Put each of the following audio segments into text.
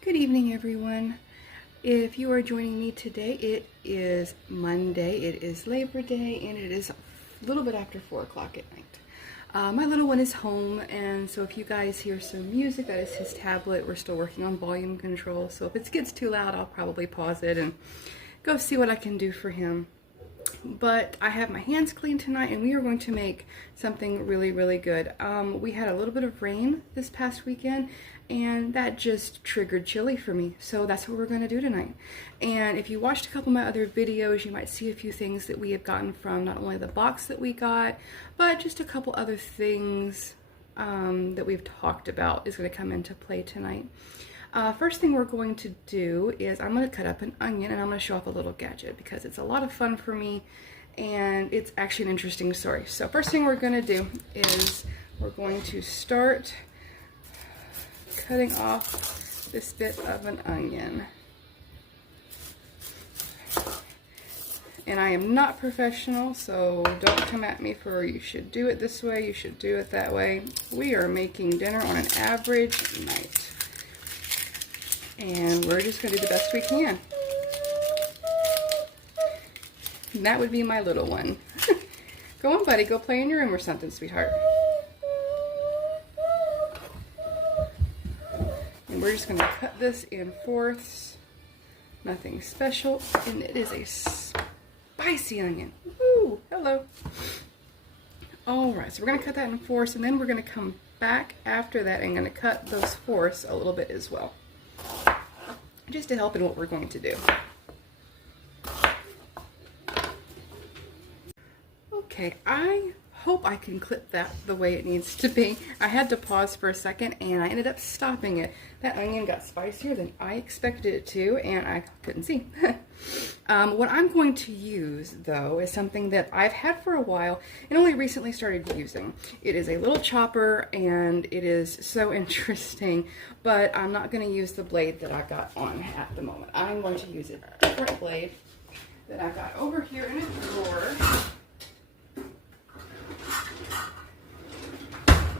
Good evening, everyone. If you are joining me today, it is Monday, it is Labor Day, and it is a little bit after 4 o'clock at night. My little one is home, and so if you guys hear some music, that is his tablet. We're still working on volume control, so if it gets too loud, I'll probably pause it and go see what I can do for him. But I have my hands clean tonight, and we are going to make something really, really good. We had a little bit of rain this past weekend, and that just triggered chili for me. So that's what we're going to do tonight. And if you watched a couple of my other videos, you might see a few things that we have gotten from not only the box that we got, but just a couple other things that we've talked about is going to come into play tonight. First thing we're going to do is I'm going to cut up an onion, and I'm going to show off a little gadget because it's a lot of fun for me and it's actually an interesting story. So first thing we're going to do is we're going to start cutting off this bit of an onion. And I am not professional, so don't come at me for you should do it this way, you should do it that way. We are making dinner on an average night. And we're just going to do the best we can. And that would be my little one. Go on, buddy. Go play in your room or something, sweetheart. And we're just going to cut this in fourths. Nothing special. And it is a spicy onion. Woo! Hello. Alright, so we're going to cut that in fourths, and then we're going to come back after that and going to cut those fourths a little bit as well, just to help in what we're going to do. Okay, I hope I can clip that the way it needs to be. I had to pause for a second and I ended up stopping it. That onion got spicier than I expected it to, and I couldn't see. What I'm going to use, though, is something that I've had for a while and only recently started using. It is a little chopper, and it is so interesting, but I'm not going to use the blade that I got on at the moment. I'm going to use a different blade that I got over here in a drawer,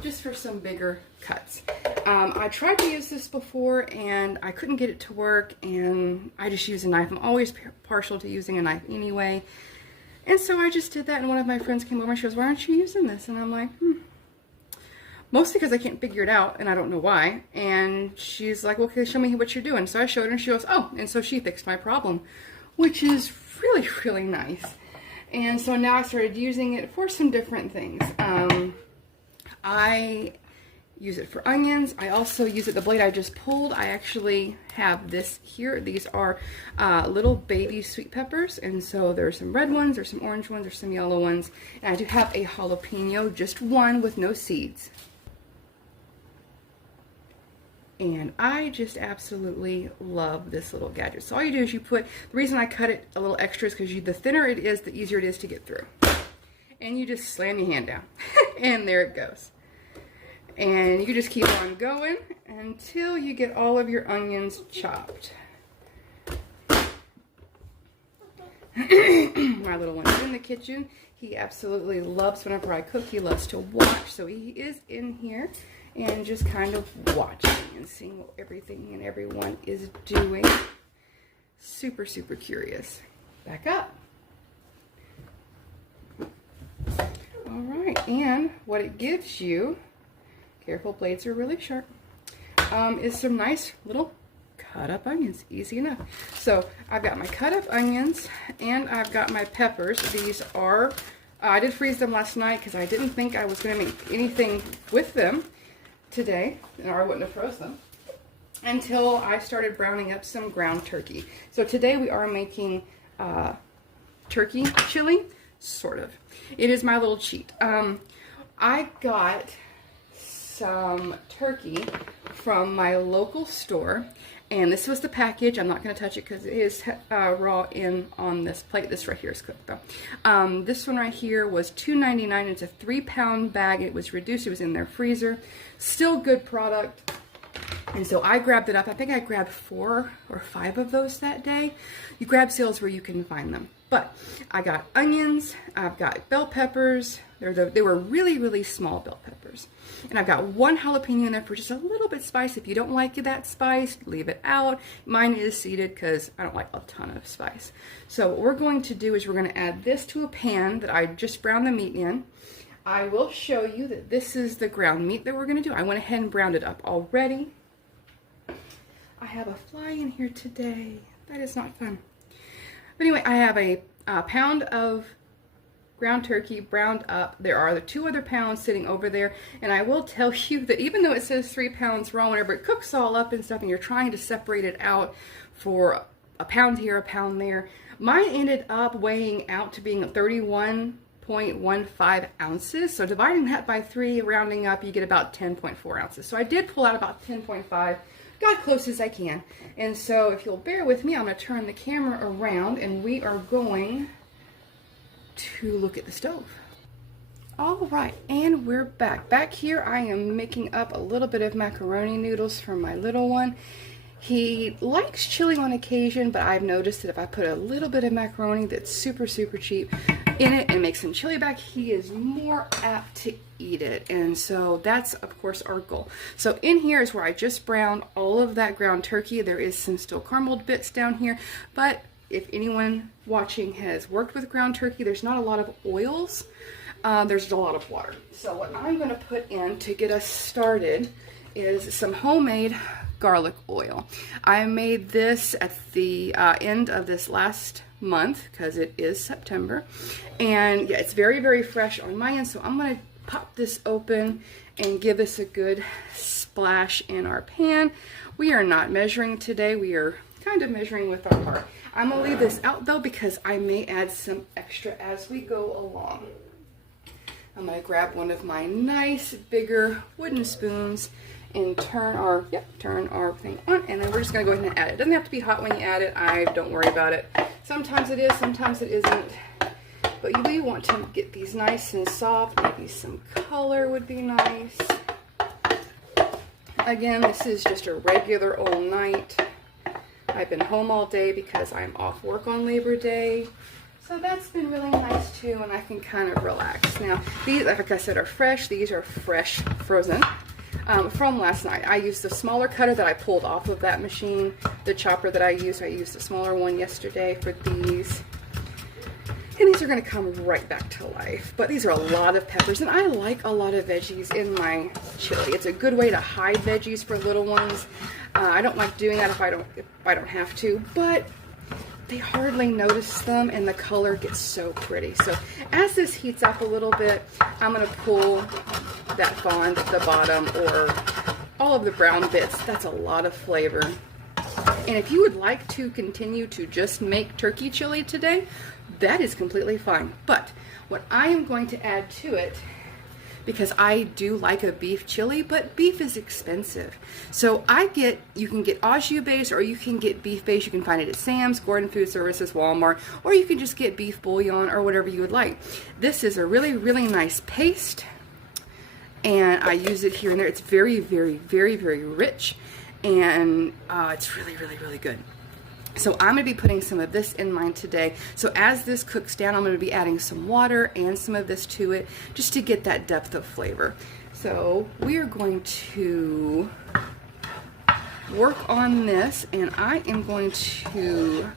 just for some bigger cuts. I tried to use this before and I couldn't get it to work, and I just use a knife. I'm always partial to using a knife anyway. And so I just did that, and one of my friends came over and she goes, "Why aren't you using this?" And I'm like, Mostly because I can't figure it out and I don't know why. And she's like, "Okay, show me what you're doing." So I showed her and she goes, "Oh," and so she fixed my problem, which is really, really nice. And so now I started using it for some different things. I use it for onions. I also use it, the blade I just pulled, I actually have this here. These are little baby sweet peppers, and so there's some red ones, there's some orange ones, there's some yellow ones, and I do have a jalapeno, just one with no seeds. And I just absolutely love this little gadget. So all you do is you put, the reason I cut it a little extra is because the thinner it is, the easier it is to get through. And you just slam your hand down, and there it goes. And you just keep on going until you get all of your onions chopped. My little one's in the kitchen. He absolutely loves, whenever I cook, he loves to watch. So he is in here and just kind of watching and seeing what everything and everyone is doing. Super, super curious. Back up. All right, and what it gives you, careful, blades are really sharp, is some nice little cut up onions. Easy enough. So I've got my cut up onions and I've got my peppers. These are, I did freeze them last night because I didn't think I was going to make anything with them today, or I wouldn't have froze them, until I started browning up some ground turkey. So today we are making turkey chili, sort of. It is my little cheat. I got some turkey from my local store, and this was the package. I'm not going to touch it because it is raw on this plate. This right here is cooked though. This one right here was $2.99. It's a 3-pound bag. It was reduced. It was in their freezer. Still good product. And so I grabbed it up. I think I grabbed 4 or 5 of those that day. You grab sales where you can find them. But I got onions, I've got bell peppers. They were really, really small bell peppers. And I've got one jalapeno in there for just a little bit spice. If you don't like that spice, leave it out. Mine is seeded because I don't like a ton of spice. So what we're going to do is we're going to add this to a pan that I just browned the meat in. I will show you that this is the ground meat that we're going to do. I went ahead and browned it up already. I have a fly in here today. That is not fun. But anyway, I have a pound of ground turkey browned up. There are the 2 other pounds sitting over there. And I will tell you that even though it says 3 pounds raw, whenever it cooks all up and stuff and you're trying to separate it out for a pound here, a pound there, mine ended up weighing out to being 31.15 ounces. So dividing that by 3, rounding up, you get about 10.4 ounces. So I did pull out about 10.5. Got close as I can. And so if you'll bear with me, I'm going to turn the camera around and we are going to look at the stove. All right, and we're back. Back here I am making up a little bit of macaroni noodles for my little one. He likes chili on occasion, but I've noticed that if I put a little bit of macaroni that's super, super cheap in it and make some chili back, he is more apt to eat it. And so that's, of course, our goal. So in here is where I just browned all of that ground turkey. There is some still carameled bits down here, but if anyone watching has worked with ground turkey, there's not a lot of oils. There's a lot of water. So what I'm going to put in to get us started is some homemade garlic oil. I made this at the end of this last month because it is September, and yeah, it's very, very fresh on my end. So I'm going to pop this open and give this a good splash in our pan. We are not measuring today. We are kind of measuring with our heart. I'm going to leave this out though because I may add some extra as we go along. I'm going to grab one of my nice bigger wooden spoons and turn our thing on, and then we're just going to go ahead and add it. It doesn't have to be hot when you add it. Don't worry about it. Sometimes it is, sometimes it isn't. But we want to get these nice and soft. Maybe some color would be nice. Again, this is just a regular old night. I've been home all day because I'm off work on Labor Day. So that's been really nice too, and I can kind of relax. Now, these, like I said, are fresh. These are fresh frozen from last night. I used the smaller cutter that I pulled off of that machine, the chopper that I used. I used the smaller one yesterday for these. And these are going to come right back to life. But these are a lot of peppers, and I like a lot of veggies in my chili. It's a good way to hide veggies for little ones. I don't like doing that if I don't have to, but they hardly notice them, and the color gets so pretty. So as this heats up a little bit, I'm going to pull that fond at the bottom, or all of the brown bits. That's a lot of flavor. And if you would like to continue to just make turkey chili today, that is completely fine. But what I am going to add to it, because I do like a beef chili, but beef is expensive. So you can get au jus base, or you can get beef base. You can find it at Sam's, Gordon Food Services, Walmart, or you can just get beef bouillon or whatever you would like. This is a really, really nice paste, and I use it here and there. It's very, very, very, very rich, and it's really, really, really good. So I'm going to be putting some of this in mine today. So as this cooks down, I'm going to be adding some water and some of this to it just to get that depth of flavor. So we are going to work on this, and I am going to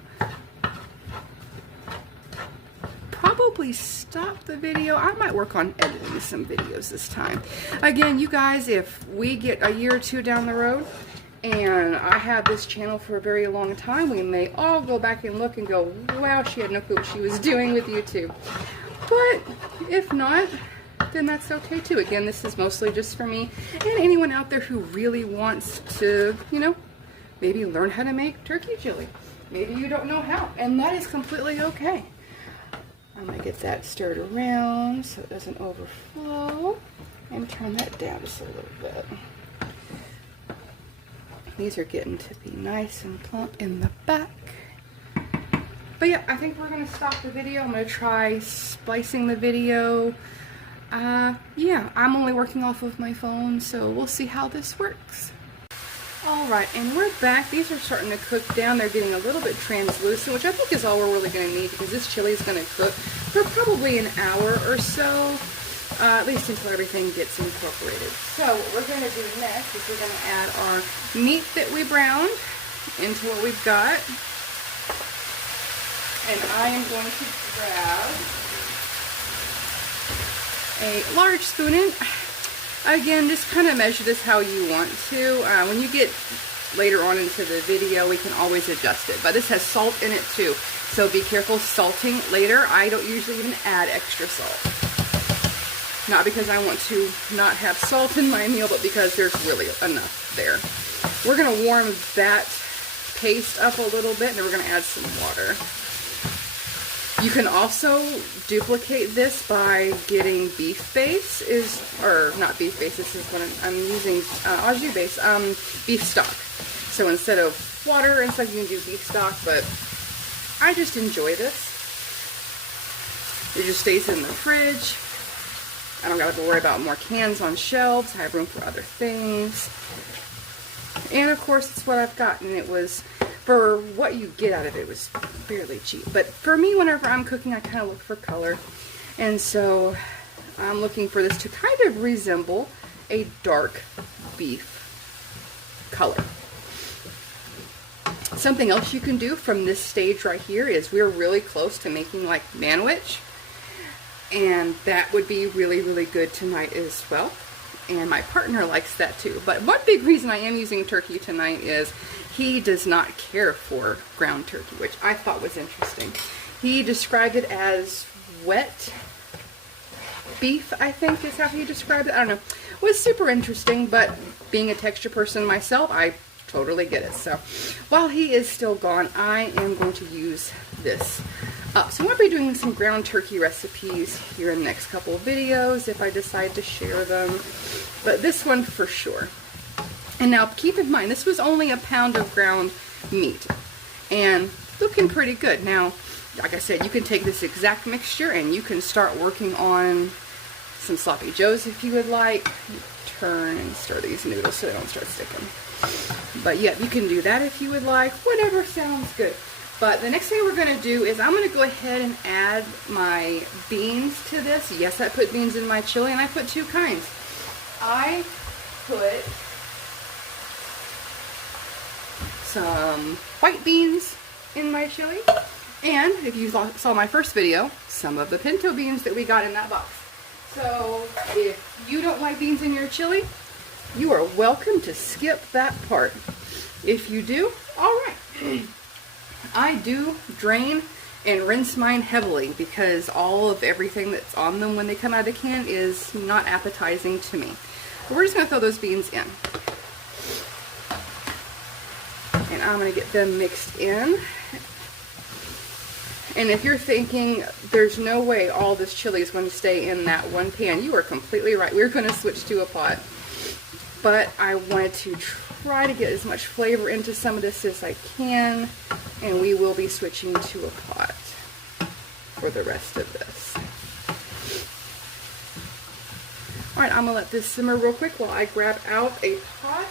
probably stop the video. I might work on editing some videos this time. Again, you guys, if we get a year or two down the road, and I had this channel for a very long time, we may all go back and look and go, wow, she had no clue what she was doing with YouTube. But if not, then that's okay too. Again, this is mostly just for me and anyone out there who really wants to, maybe learn how to make turkey chili. Maybe you don't know how, and that is completely okay. I'm going to get that stirred around so it doesn't overflow, and turn that down just a little bit. These are getting to be nice and plump in the back. But yeah, I think we're going to stop the video. I'm going to try splicing the video. Yeah, I'm only working off of my phone, so we'll see how this works. Alright, and we're back. These are starting to cook down. They're getting a little bit translucent, which I think is all we're really going to need because this chili is going to cook for probably an hour or so, at least until everything gets incorporated. So what we're going to do next is we're going to add our meat that we browned into what we've got. And I am going to grab a large spoon in. Again, just kind of measure this how you want to. When you get later on into the video, we can always adjust it. But this has salt in it too, so be careful salting later. I don't usually even add extra salt. Not because I want to not have salt in my meal, but because there's really enough there. We're going to warm that paste up a little bit, and then we're going to add some water. You can also duplicate this by getting beef base, or not beef base, this is what I'm using, au jus base, beef stock. So instead of water and stuff, you can do beef stock, but I just enjoy this. It just stays in the fridge. I don't have to worry about more cans on shelves. I have room for other things. And of course, it's what I've got, and it was, for what you get out of it, was fairly cheap. But for me, whenever I'm cooking, I kind of look for color. And so I'm looking for this to kind of resemble a dark beef color. Something else you can do from this stage right here is we're really close to making like manwich. And that would be really, really good tonight as well. And my partner likes that too. But one big reason I am using turkey tonight is he does not care for ground turkey, which I thought was interesting. He described it as wet beef, I think is how he described it. I don't know. It was super interesting, but being a texture person myself, I totally get it. So while he is still gone, I am going to use this up. So I'm going to be doing some ground turkey recipes here in the next couple of videos if I decide to share them. But this one for sure. And now keep in mind, this was only a pound of ground meat and looking pretty good. Now, like I said, you can take this exact mixture and you can start working on some sloppy joes if you would like. Turn and stir these noodles so they don't start sticking. But yeah, you can do that if you would like, whatever sounds good. But the next thing we're going to do is I'm going to go ahead and add my beans to this. Yes, I put beans in my chili, and I put two kinds. I put some white beans in my chili, and if you saw my first video, some of the pinto beans that we got in that box. So if you don't like beans in your chili, you are welcome to skip that part. If you do, alright. I do drain and rinse mine heavily because all of everything that's on them when they come out of the can is not appetizing to me. But we're just going to throw those beans in. And I'm going to get them mixed in. And if you're thinking there's no way all this chili is going to stay in that one pan, you are completely right. We're going to switch to a pot. But I wanted to try to get as much flavor into some of this as I can, and we will be switching to a pot for the rest of this. Alright, I'm going to let this simmer real quick while I grab out a pot.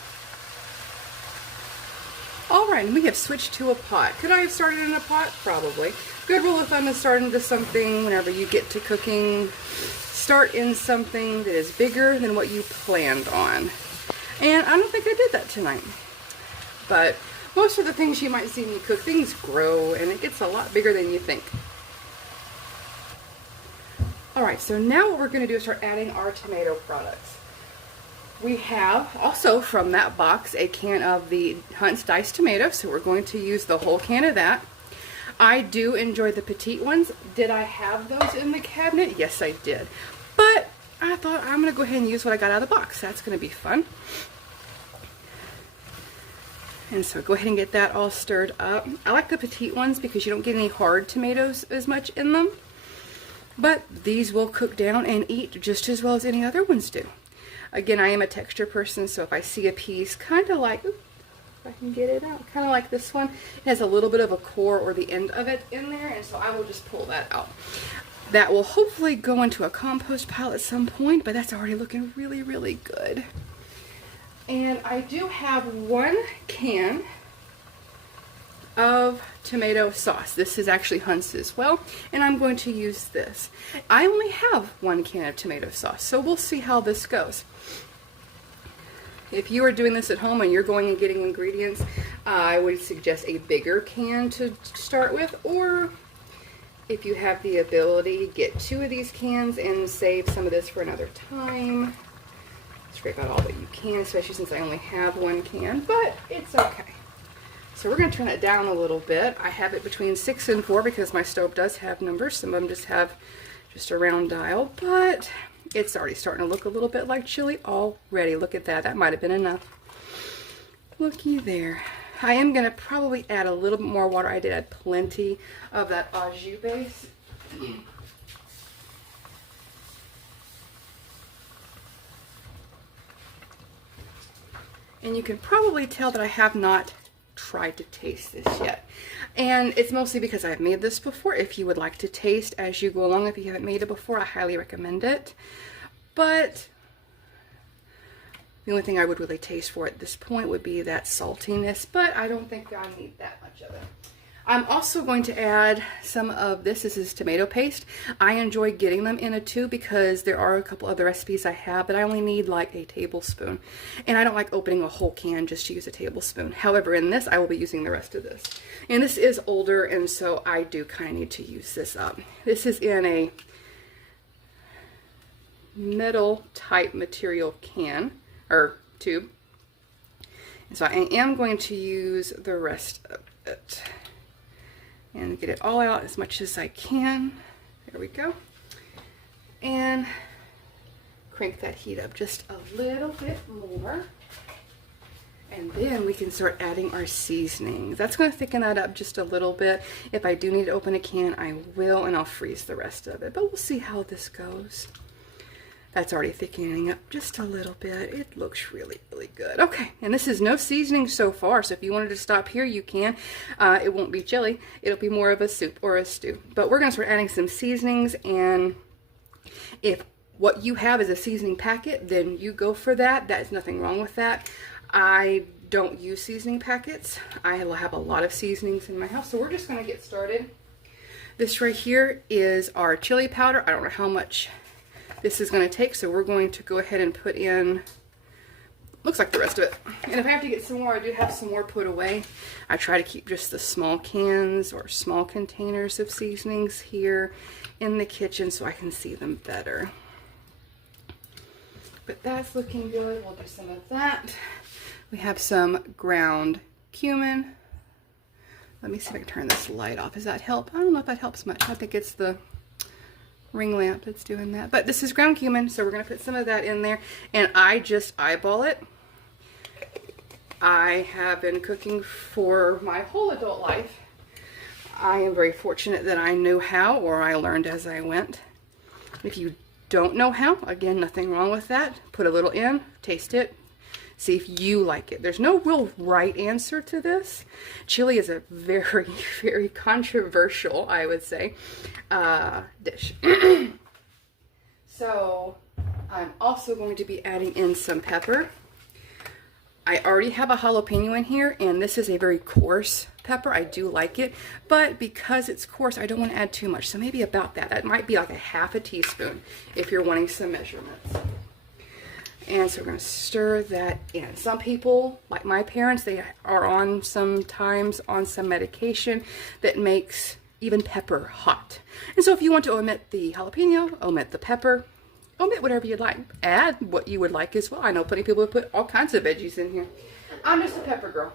Alright, and we have switched to a pot. Could I have started in a pot? Probably. Good rule of thumb is start into something whenever you get to cooking. Start in something that is bigger than what you planned on. And I don't think I did that tonight. But most of the things you might see me cook, things grow and it gets a lot bigger than you think. Alright, so now what we're going to do is start adding our tomato products. We have also from that box a can of the Hunt's diced tomatoes, so we're going to use the whole can of that. I do enjoy the petite ones. Did I have those in the cabinet? Yes, I did. But I thought I'm going to go ahead and use what I got out of the box. That's going to be fun. And so go ahead and get that all stirred up. I like the petite ones because you don't get any hard tomatoes as much in them. But these will cook down and eat just as well as any other ones do. Again, I am a texture person, so if I see a piece kind of like, oops, if I can get it out, kind of like this one, it has a little bit of a core or the end of it in there, and so I will just pull that out. That will hopefully go into a compost pile at some point, but that's already looking really, really good. And I do have 1 can of tomato sauce. This is actually Hunt's as well, and I'm going to use this. I only have 1 can of tomato sauce, so we'll see how this goes. If you are doing this at home and you're going and getting ingredients, I would suggest a bigger can to start with, or if you have the ability, get 2 of these cans and save some of this for another time. Scrape out all that you can, especially since I only have 1 can, but it's okay. So we're going to turn it down a little bit. I have it between 6 and 4 because my stove does have numbers. Some of them just have just a round dial, but it's already starting to look a little bit like chili already. Look at that. That might have been enough. Looky there. I am going to probably add a little bit more water. I did add plenty of that au jus base. And you can probably tell that I have not tried to taste this yet. And it's mostly because I've made this before. If you would like to taste as you go along, if you haven't made it before, I highly recommend it. But the only thing I would really taste for at this point would be that saltiness, but I don't think I need that much of it. I'm also going to add some of this. This is tomato paste. I enjoy getting them in a tube because there are a couple other recipes I have, but I only need like a tablespoon. And I don't like opening a whole can just to use a tablespoon. However, in this, I will be using the rest of this. And this is older, and so I do kind of need to use this up. This is in a metal type material can, or tube. And so I am going to use the rest of it and get it all out as much as I can. There we go. And crank that heat up just a little bit more. And then we can start adding our seasonings. That's going to thicken that up just a little bit. If I do need to open a can, I will, and I'll freeze the rest of it. But we'll see how this goes. That's already thickening up just a little bit. It looks really, really good. Okay, and this is no seasoning so far, so if you wanted to stop here, you can. It won't be chili. It'll be more of a soup or a stew. But we're going to start adding some seasonings, and if what you have is a seasoning packet, then you go for that. There's nothing wrong with that. I don't use seasoning packets. I have a lot of seasonings in my house, so we're just going to get started. This right here is our chili powder. I don't know how much this is going to take, so we're going to go ahead and put in, looks like the rest of it. And if I have to get some more, I do have some more put away. I try to keep just the small cans or small containers of seasonings here in the kitchen so I can see them better. But that's looking good. We'll do some of that. We have some ground cumin. Let me see if I can turn this light off. Does that help? I don't know if that helps much. I think it's the ring lamp that's doing that. But this is ground cumin, so we're going to put some of that in there. And I just eyeball it. I have been cooking for my whole adult life. I am very fortunate that I knew how, or I learned as I went. If you don't know how, again, nothing wrong with that. Put a little in, taste it, see if you like it. There's no real right answer to this. Chili is a very, very controversial, I would say, dish. So I'm also going to be adding in some pepper. I already have a jalapeno in here, and this is a very coarse pepper. I do like it, but because it's coarse, I don't want to add too much. So maybe about that. That might be like a half a teaspoon if you're wanting some measurements. And so we're going to stir that in. Some people, like my parents, they are on sometimes on some medication that makes even pepper hot. And so if you want to omit the jalapeno, omit the pepper, omit whatever you'd like. Add what you would like as well. I know plenty of people would put all kinds of veggies in here. I'm just a pepper girl.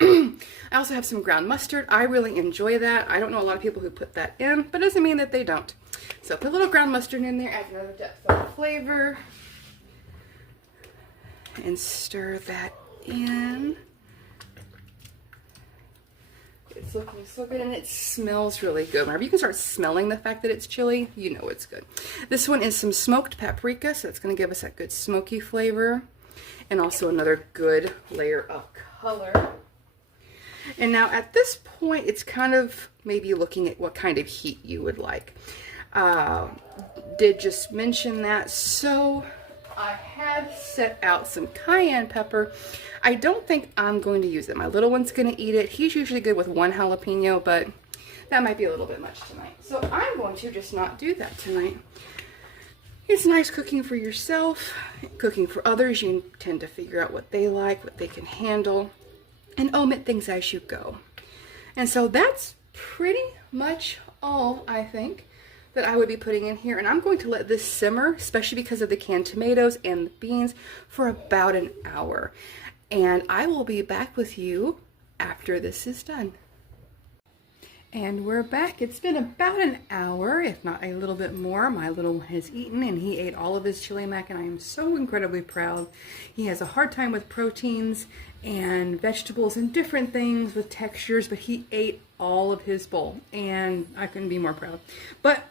I also have some ground mustard. I really enjoy that. I don't know a lot of people who put that in, but it doesn't mean that they don't. So put a little ground mustard in there, add another depth of flavor. And stir that in. It's looking so good, and it smells really good. Whenever you can start smelling the fact that it's chili, you know it's good. This one is some smoked paprika, so it's going to give us that good smoky flavor, and also another good layer of color. And now at this point, it's kind of maybe looking at what kind of heat you would like. Did just mention that, so I have set out some cayenne pepper. I don't think I'm going to use it. My little one's going to eat it. He's usually good with one jalapeno, but that might be a little bit much tonight. So I'm going to just not do that tonight. It's nice cooking for yourself, cooking for others. You tend to figure out what they like, what they can handle, and omit things as you go. And so that's pretty much all, I think, that I would be putting in here. And I'm going to let this simmer, especially because of the canned tomatoes and the beans, for about an hour. And I will be back with you after this is done. And we're back. It's been about an hour, if not a little bit more. My little one has eaten, and he ate all of his chili mac, and I am so incredibly proud. He has a hard time with proteins and vegetables and different things with textures, but he ate all of his bowl, and I couldn't be more proud. But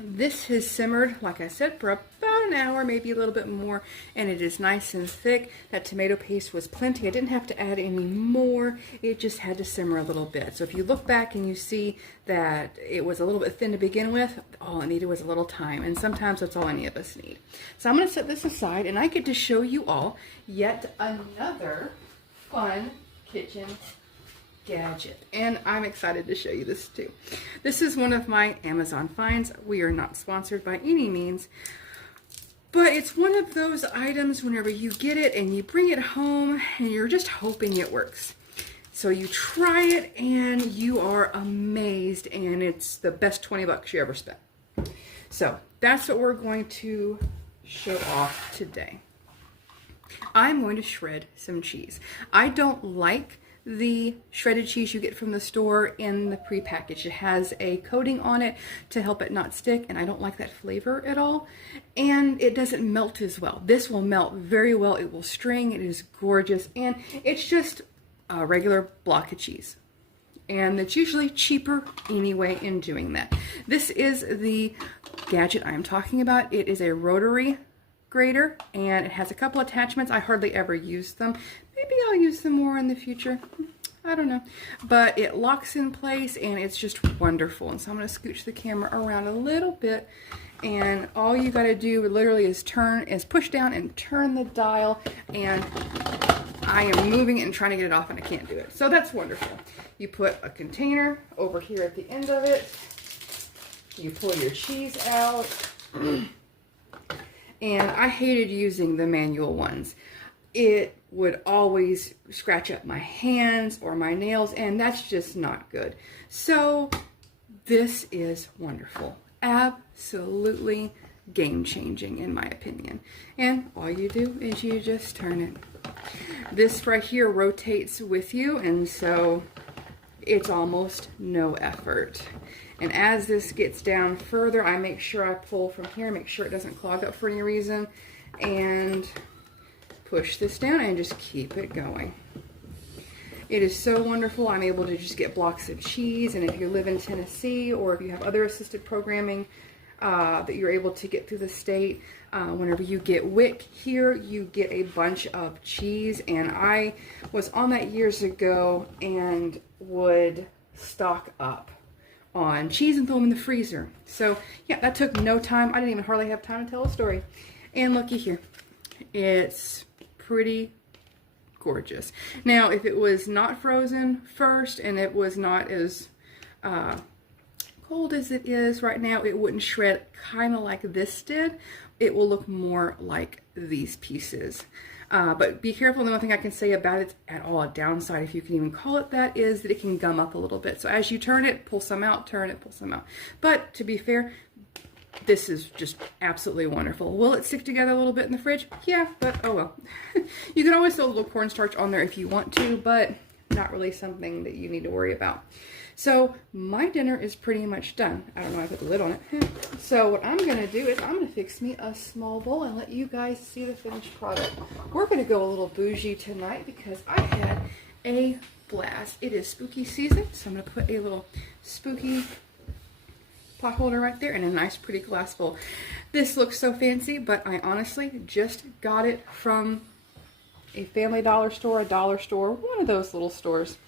this has simmered, like I said, for about an hour, maybe a little bit more, and it is nice and thick. That tomato paste was plenty. I didn't have to add any more. It just had to simmer a little bit. So if you look back and you see that it was a little bit thin to begin with, all it needed was a little time, and sometimes that's all any of us need. So I'm going to set this aside, and I get to show you all yet another fun kitchen gadget, and I'm excited to show you this too. This is one of my Amazon finds. We are not sponsored by any means, but it's one of those items whenever you get it and you bring it home and you're just hoping it works. So you try it and you are amazed, and it's the best 20 bucks you ever spent. So that's what we're going to show off today. I'm going to shred some cheese. I don't like the shredded cheese you get from the store in the pre-packaged. It has a coating on it to help it not stick, and I don't like that flavor at all. And it doesn't melt as well. This will melt very well. It will string. It is gorgeous, and it's just a regular block of cheese. And it's usually cheaper anyway in doing that. This is the gadget I'm talking about. It is a rotary grater, and it has a couple attachments. I hardly ever use them. Maybe I'll use them more in the future. I don't know. But it locks in place, and it's just wonderful. And so I'm going to scooch the camera around a little bit, and all you got to do literally is push down and turn the dial, and I am moving it and trying to get it off, and I can't do it. So that's wonderful. You put a container over here at the end of it. You pull your cheese out. And I hated using the manual ones. It would always scratch up my hands or my nails, and that's just not good. So this is wonderful. Absolutely game-changing in my opinion. And all you do is you just turn it. This right here rotates with you, and so it's almost no effort. And as this gets down further, I make sure I pull from here, make sure it doesn't clog up for any reason, and push this down and just keep it going. It is so wonderful. I'm able to just get blocks of cheese, and if you live in Tennessee or if you have other assisted programming that you're able to get through the state, whenever you get WIC here, you get a bunch of cheese, and I was on that years ago and would stock up on cheese and throw them in the freezer. So yeah, that took no time. I didn't even hardly have time to tell a story. And looky here, it's pretty gorgeous. Now, if it was not frozen first and it was not as cold as it is right now, it wouldn't shred kind of like this did. It will look more like these pieces. But be careful. The one thing I can say about it at all, a downside, if you can even call it that, is that it can gum up a little bit. So as you turn it, pull some out, turn it, pull some out. But to be fair, this is just absolutely wonderful. Will it stick together a little bit in the fridge? Yeah, but oh well. You can always throw a little cornstarch on there if you want to, but not really something that you need to worry about. So my dinner is pretty much done. I don't know, I put the lid on it. So what I'm going to do is I'm going to fix me a small bowl and let you guys see the finished product. We're going to go a little bougie tonight because I had a blast. It is spooky season, so I'm going to put a little spooky pot holder right there and a nice pretty glass bowl. This looks so fancy, but I honestly just got it from a Family Dollar store, a dollar store, one of those little stores.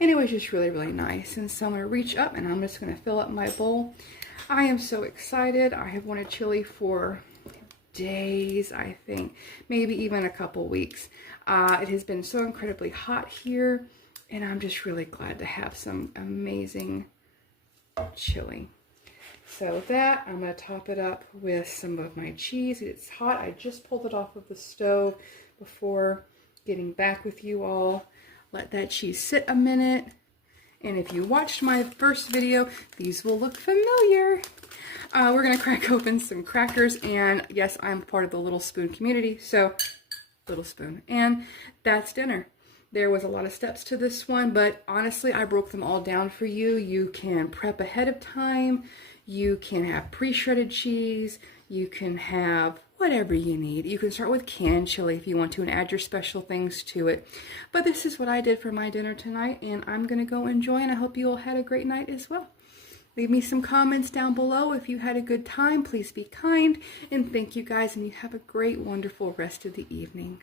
And it was just really, really nice. And so I'm going to reach up and I'm just going to fill up my bowl. I am so excited. I have wanted chili for days, I think, maybe even a couple weeks. It has been so incredibly hot here, and I'm just really glad to have some amazing chili. So with that, I'm going to top it up with some of my cheese. It's hot. I just pulled it off of the stove before getting back with you all. Let that cheese sit a minute. And if you watched my first video, these will look familiar. We're going to crack open some crackers. And yes, I'm part of the Little Spoon community. So, Little Spoon. And that's dinner. There was a lot of steps to this one, but honestly, I broke them all down for you. You can prep ahead of time. You can have pre-shredded cheese. You can have whatever you need. You can start with canned chili if you want to and add your special things to it. But this is what I did for my dinner tonight, and I'm going to go enjoy, and I hope you all had a great night as well. Leave me some comments down below if you had a good time. Please be kind, and thank you guys, and you have a great, wonderful rest of the evening.